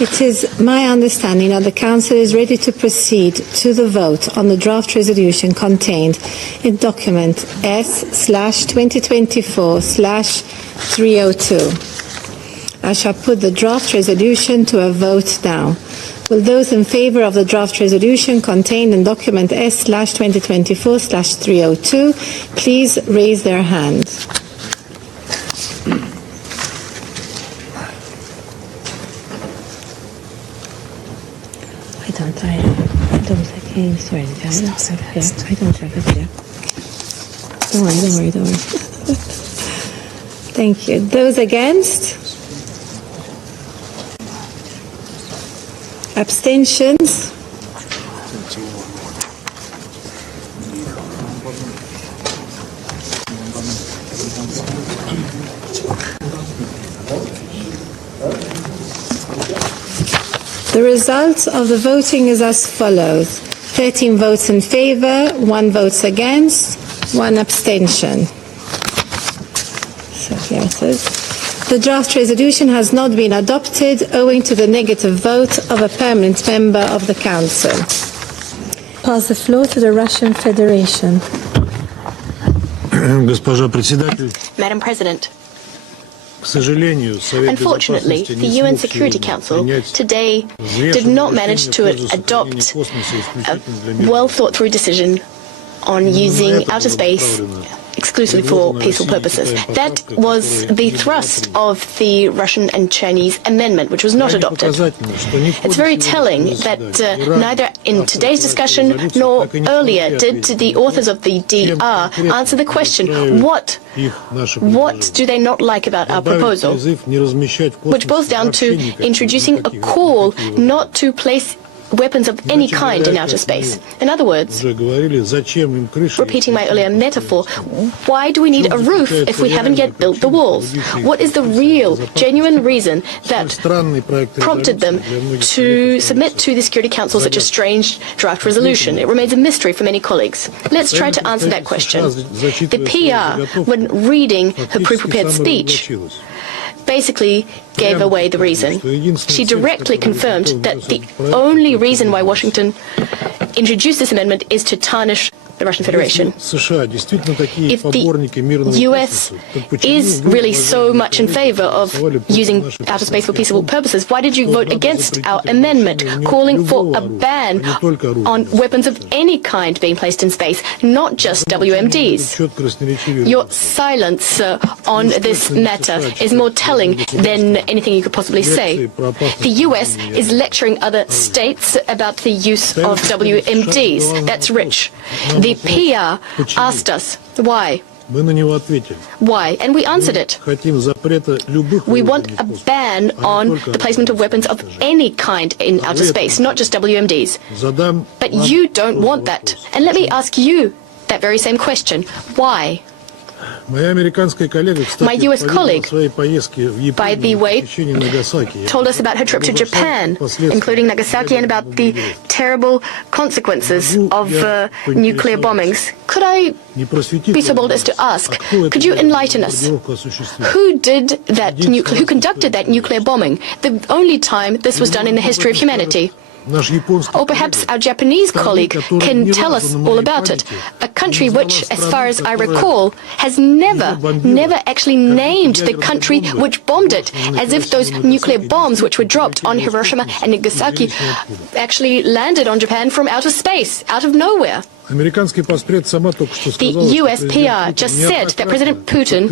It is my understanding that the Council is ready to proceed to the vote on the draft resolution contained in document S/2024/302. I shall put the draft resolution to a vote now. Will those in favour of the draft resolution contained in document S/2024/302 please raise their hands? Those against or anything. I don't have it here. Don't worry. Thank you. Those against? Abstentions? The result of the voting is as follows. 13 votes in favour, 1 votes against, 1 abstention. So here it is. The draft resolution has not been adopted owing to the negative vote of a permanent member of the Council. Pass the floor to the Russian Federation. Madam President, unfortunately, the UN Security Council today did not manage to adopt a well-thought-through decision on using outer space exclusively for peaceful purposes. That was the thrust of the Russian and Chinese amendment, which was not adopted. It's very telling that neither in today's discussion nor earlier did the authors of the DR answer the question, what do they not like about our proposal? Which boils down to introducing a call not to place weapons of any kind in outer space. In other words, repeating my earlier metaphor, why do we need a roof if we haven't yet built the walls? What is the real, genuine reason that prompted them to submit to the Security Council such a strange draft resolution? It remains a mystery for many colleagues. Let's try to answer that question. The PR, when reading her pre-prepared speech, basically gave away the reason. She directly confirmed that the only reason why Washington introduced this amendment is to tarnish the Russian Federation. If the US is really so much in favor of using outer space for peaceful purposes, why did you vote against our amendment calling for a ban on weapons of any kind being placed in space, not just WMDs? Your silence on this matter is more telling than anything you could possibly say. The US is lecturing other states about the use of WMDs. That's rich. The PR asked us why. Why? And we answered it. We want a ban on the placement of weapons of any kind in outer space, not just WMDs. But you don't want that. And let me ask you that very same question. Why? My US colleague, by the way, told us about her trip to Japan, including Nagasaki, and about the terrible consequences of nuclear bombings. Could I be so bold as to ask, could you enlighten us? Who conducted that nuclear bombing? The only time this was done in the history of humanity. Or perhaps our Japanese colleague can tell us all about it. A country which, as far as I recall, has never actually named the country which bombed it, as if those nuclear bombs which were dropped on Hiroshima and Nagasaki actually landed on Japan from outer space, out of nowhere. The US PR just said that President Putin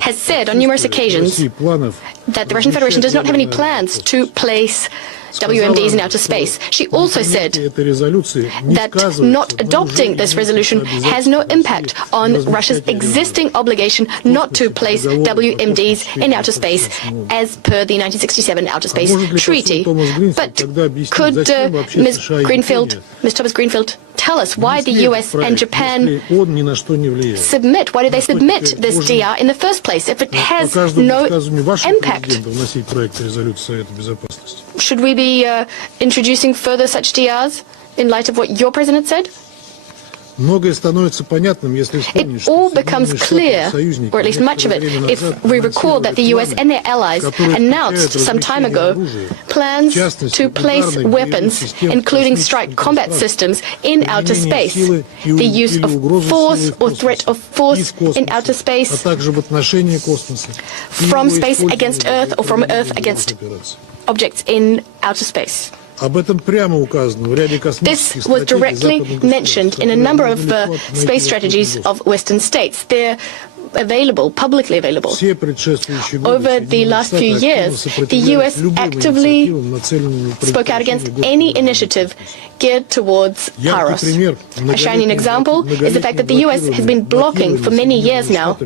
has said on numerous occasions that the Russian Federation does not have any plans to place WMDs in outer space. She also said that not adopting this resolution has no impact on Russia's existing obligation not to place WMDs in outer space as per the 1967 Outer Space Treaty. But could Ms. Thomas Greenfield tell us why the US and Japan submit, why did they submit this DR in the first place if it has no impact? Should we be introducing further such DRs in light of what your president said? It all becomes clear, or at least much of it, if we recall that the US and their allies announced some time ago plans to place weapons, including strike combat systems, in outer space. The use of force or threat of force in outer space, from space against Earth or from Earth against objects in outer space. This was directly mentioned in a number of space strategies of Western states. They're available, publicly available. Over the last few years, the US actively spoke out against any initiative geared towards Paros. A shining example is the fact that the US has been blocking for many years now a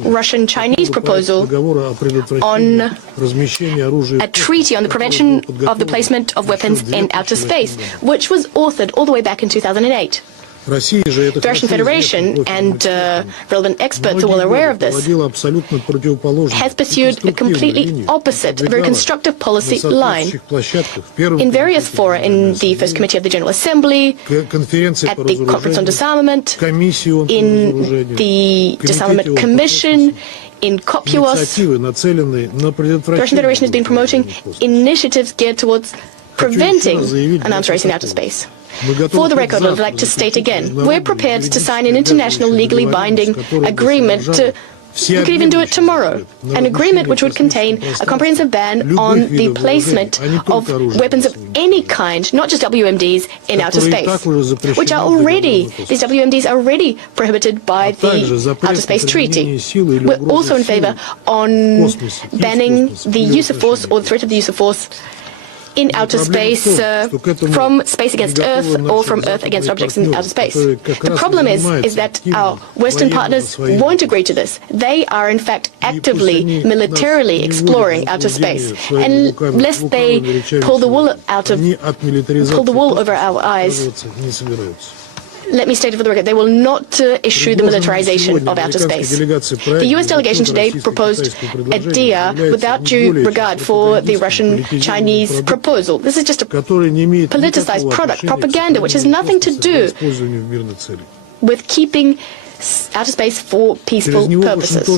Russian-Chinese proposal on a treaty on the prevention of the placement of weapons in outer space, which was authored all the way back in 2008. The Russian Federation, and relevant experts are well aware of this, has pursued a completely opposite, very constructive policy line. In various fora, in the First Committee of the General Assembly, at the Conference on Disarmament, in the Disarmament Commission, in COPUOS, the Russian Federation has been promoting initiatives geared towards preventing an arms race in outer space. For the record, I'd like to state again, we're prepared to sign an international legally binding agreement. We could even do it tomorrow. An agreement which would contain a comprehensive ban on the placement of weapons of any kind, not just WMDs, in outer space, which are already, these WMDs are already prohibited by the Outer Space Treaty. We're also in favor on banning the use of force or the threat of the use of force in outer space, from space against Earth or from Earth against objects in outer space. The problem is that our Western partners won't agree to this. They are in fact actively, militarily exploring outer space. And lest they pull the wool over our eyes, let me state it for the record, they will not issue the militarization of outer space. The US delegation today proposed a DIA without due regard for the Russian-Chinese proposal. This is just a politicized product, propaganda, which has nothing to do with keeping outer space for peaceful purposes.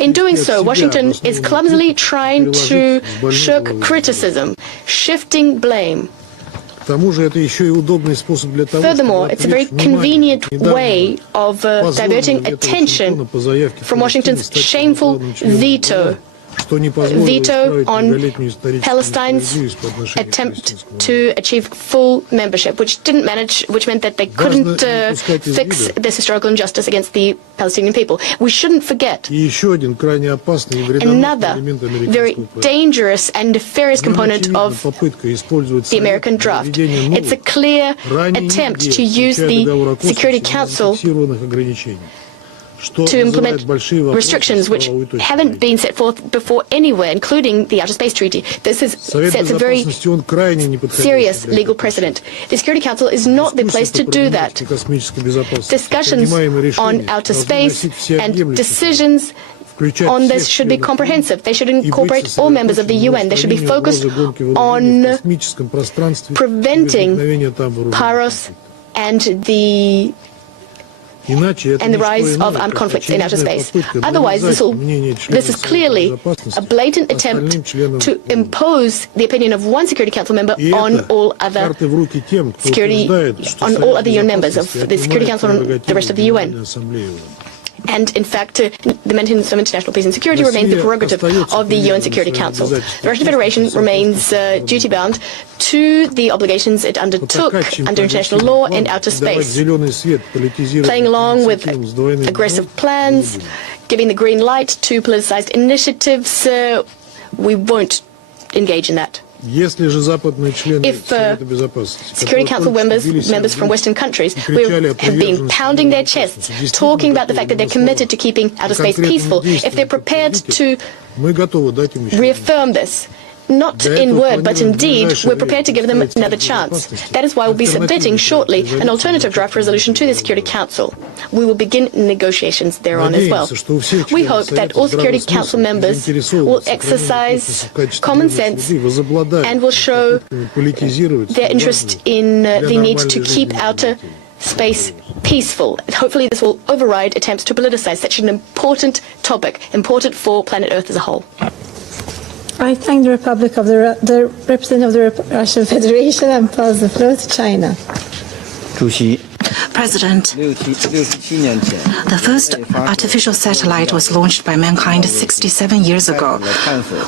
In doing so, Washington is clumsily trying to shirk criticism, shifting blame. Furthermore, it's a very convenient way of diverting attention from Washington's shameful veto on Palestine's attempt to achieve full membership, which meant that they couldn't fix this historical injustice against the Palestinian people. We shouldn't forget another very dangerous and nefarious component of the American draft. It's a clear attempt to use the Security Council to implement restrictions which haven't been set forth before anywhere, including the Outer Space Treaty. This sets a very serious legal precedent. The Security Council is not the place to do that. Discussions on outer space and decisions on this should be comprehensive. They should incorporate all members of the UN. They should be focused on preventing Paros and the rise of armed conflicts in outer space. Otherwise, this is clearly a blatant attempt to impose the opinion of one Security Council member on all other UN members of the Security Council and the rest of the UN. And in fact, the maintenance of international peace and security remains the prerogative of the UN Security Council. The Russian Federation remains duty-bound to the obligations it undertook under international law in outer space, playing along with aggressive plans, giving the green light to politicized initiatives. We won't engage in that. If Security Council members from Western countries have been pounding their chests, talking about the fact that they're committed to keeping outer space peaceful, if they're prepared to reaffirm this not in word, but in deed, we're prepared to give them another chance. That is why we'll be submitting shortly an alternative draft resolution to the Security Council. We will begin negotiations thereon as well. We hope that all Security Council members will exercise common sense and will show their interest in the need to keep outer space peaceful. Hopefully this will override attempts to politicize such an important topic, important for planet Earth as a whole. I thank the representative of the Russian Federation and pass the floor to China. President, the first artificial satellite was launched by mankind 67 years ago,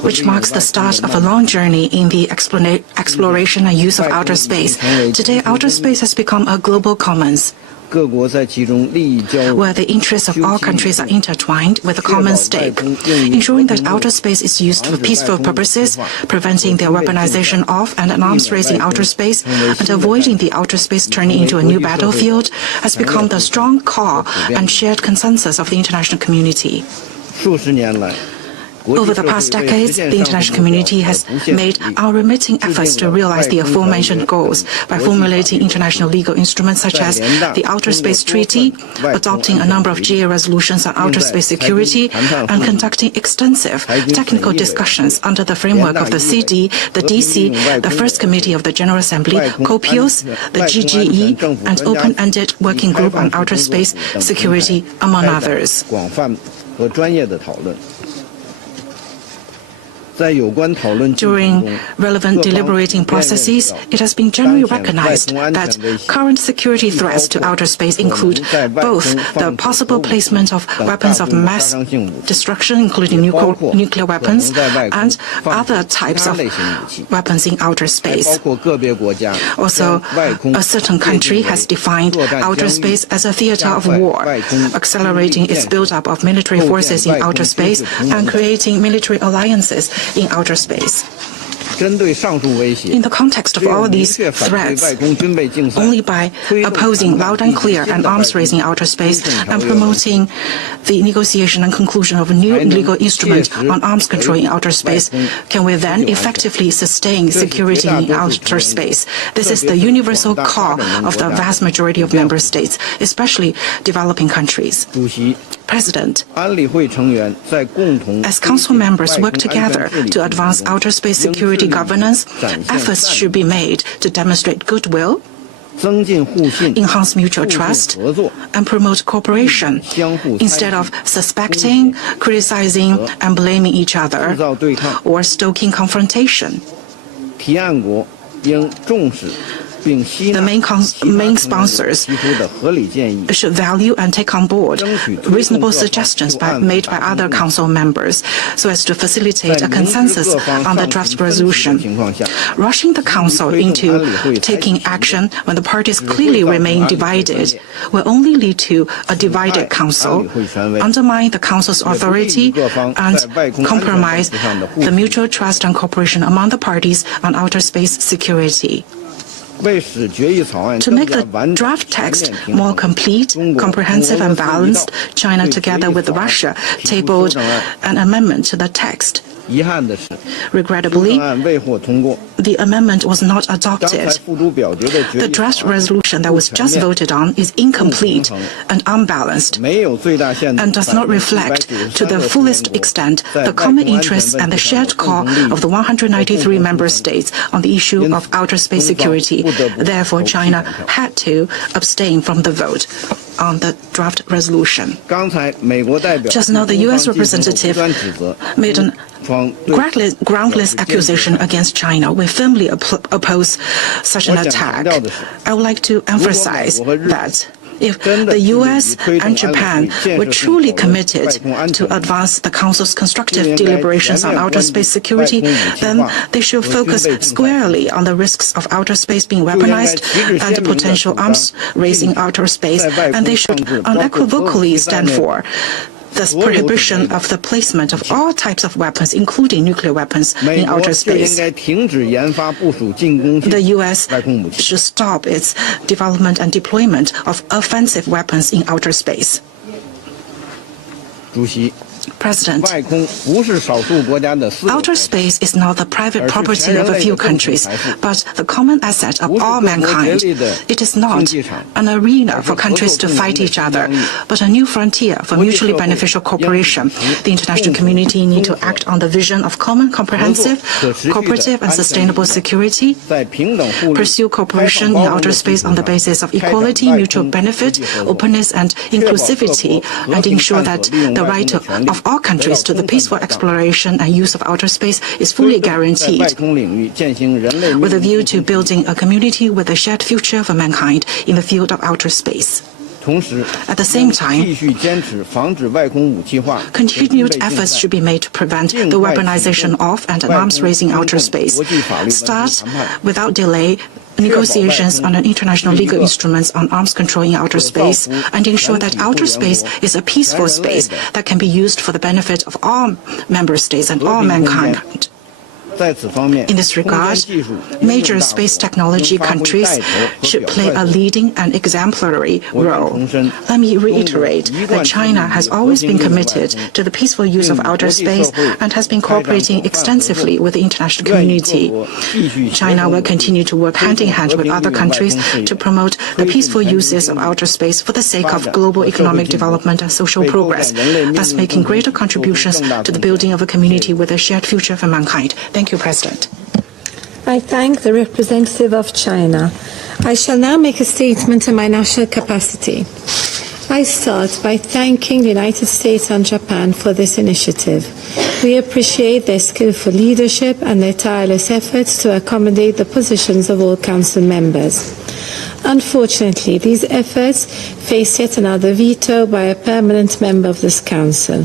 which marks the start of a long journey in the exploration and use of outer space. Today, outer space has become a global commons, where the interests of all countries are intertwined with a common stake, ensuring that outer space is used for peaceful purposes, preventing the weaponization of and an arms-raising outer space, and avoiding the outer space turning into a new battlefield, has become the strong call and shared consensus of the international community. Over the past decades, the international community has made unremitting efforts to realize the aforementioned goals by formulating international legal instruments such as the Outer Space Treaty, adopting a number of GA resolutions on outer space security, and conducting extensive technical discussions under the framework of the CD, the DC, the First Committee of the General Assembly, COPIOS, the GGE, and Open-Ended Working Group on Outer Space Security, among others. During relevant deliberating processes, it has been generally recognized that current security threats to outer space include both the possible placement of weapons of mass destruction, including nuclear weapons, and other types of weapons in outer space. Also, a certain country has defined outer space as a theater of war, accelerating its buildup of military forces in outer space and creating military alliances in outer space. In the context of all these threats, only by opposing loud and clear an arms-raising outer space and promoting the negotiation and conclusion of a new legal instrument on arms control in outer space can we then effectively sustain security in outer space. This is the universal call of the vast majority of member states, especially developing countries. President, as Council members work together to advance outer space security governance, efforts should be made to demonstrate goodwill, enhance mutual trust, and promote cooperation instead of suspecting, criticizing, and blaming each other or stoking confrontation. The main sponsors should value and take on board reasonable suggestions made by other Council members so as to facilitate a consensus on the draft resolution. Rushing the Council into taking action when the parties clearly remain divided will only lead to a divided Council, undermine the Council's authority, and compromise the mutual trust and cooperation among the parties on outer space security. To make the draft text more complete, comprehensive, and balanced, China, together with Russia, tabled an amendment to the text. Regrettably, the amendment was not adopted. The draft resolution that was just voted on is incomplete and unbalanced and does not reflect to the fullest extent the common interests and the shared call of the 193 member states on the issue of outer space security. Therefore, China had to abstain from the vote on the draft resolution. Just now, the U.S. representative made an groundless accusation against China. We firmly oppose such an attack. I would like to emphasize that if the U.S. and Japan were truly committed to advance the Council's constructive deliberations on outer space security, then they should focus squarely on the risks of outer space being weaponized and potential arms raising outer space, and they should unequivocally stand for the prohibition of the placement of all types of weapons, including nuclear weapons, in outer space. The U.S. should stop its development and deployment of offensive weapons in outer space. President, outer space is not the private property of a few countries, but the common asset of all mankind. It is not an arena for countries to fight each other, but a new frontier for mutually beneficial cooperation. The international community needs to act on the vision of common, comprehensive, cooperative, and sustainable security, pursue cooperation in outer space on the basis of equality, mutual benefit, openness, and inclusivity, and ensure that the right of all countries to the peaceful exploration and use of outer space is fully guaranteed, with a view to building a community with a shared future for mankind in the field of outer space. At the same time, continued efforts should be made to prevent the weaponization of and arms race in outer space. Start without delay negotiations on an international legal instruments on arms control in outer space, and ensure that outer space is a peaceful space that can be used for the benefit of all member states and all mankind. In this regard, major space technology countries should play a leading and exemplary role. Let me reiterate that China has always been committed to the peaceful use of outer space and has been cooperating extensively with the international community. China will continue to work hand in hand with other countries to promote the peaceful uses of outer space for the sake of global economic development and social progress, thus making greater contributions to the building of a community with a shared future for mankind. Thank you, President. I thank the representative of China. I shall now make a statement in my national capacity. I start by thanking the United States and Japan for this initiative. We appreciate their skillful leadership and their tireless efforts to accommodate the positions of all Council members. Unfortunately, these efforts face yet another veto by a permanent member of this Council.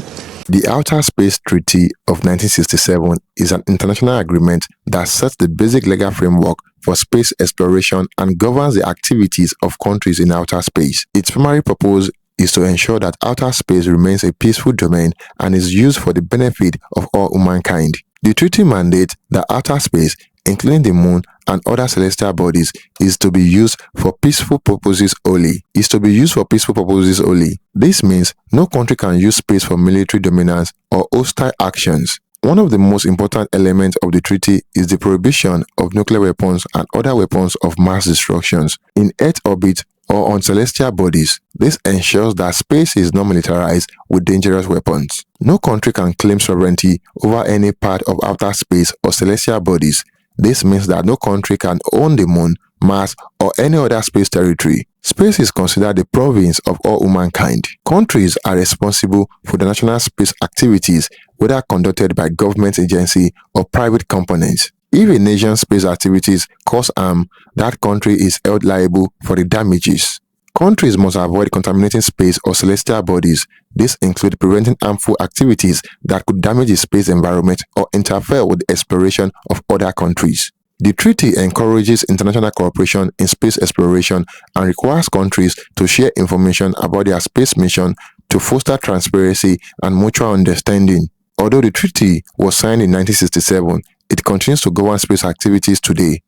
The Outer Space Treaty of 1967 is an international agreement that sets the basic legal framework for space exploration and governs the activities of countries in outer space. Its primary purpose is to ensure that outer space remains a peaceful domain and is used for the benefit of all humankind. The treaty mandates that outer space, including the moon and other celestial bodies, is to be used for peaceful purposes only. This means no country can use space for military dominance or hostile actions. One of the most important elements of the treaty is the prohibition of nuclear weapons and other weapons of mass destruction in Earth orbit or on celestial bodies. This ensures that space is not militarized with dangerous weapons. No country can claim sovereignty over any part of outer space or celestial bodies. This means that no country can own the moon, Mars, or any other space territory. Space is considered the province of all humankind. Countries are responsible for the national space activities, whether conducted by government agency or private components. If a nation's space activities cause harm, that country is held liable for the damages. Countries must avoid contaminating space or celestial bodies. This includes preventing harmful activities that could damage the space environment or interfere with the exploration of other countries. The treaty encourages international cooperation in space exploration and requires countries to share information about their space mission to foster transparency and mutual understanding. Although the treaty was signed in 1967, it continues to govern space activities today.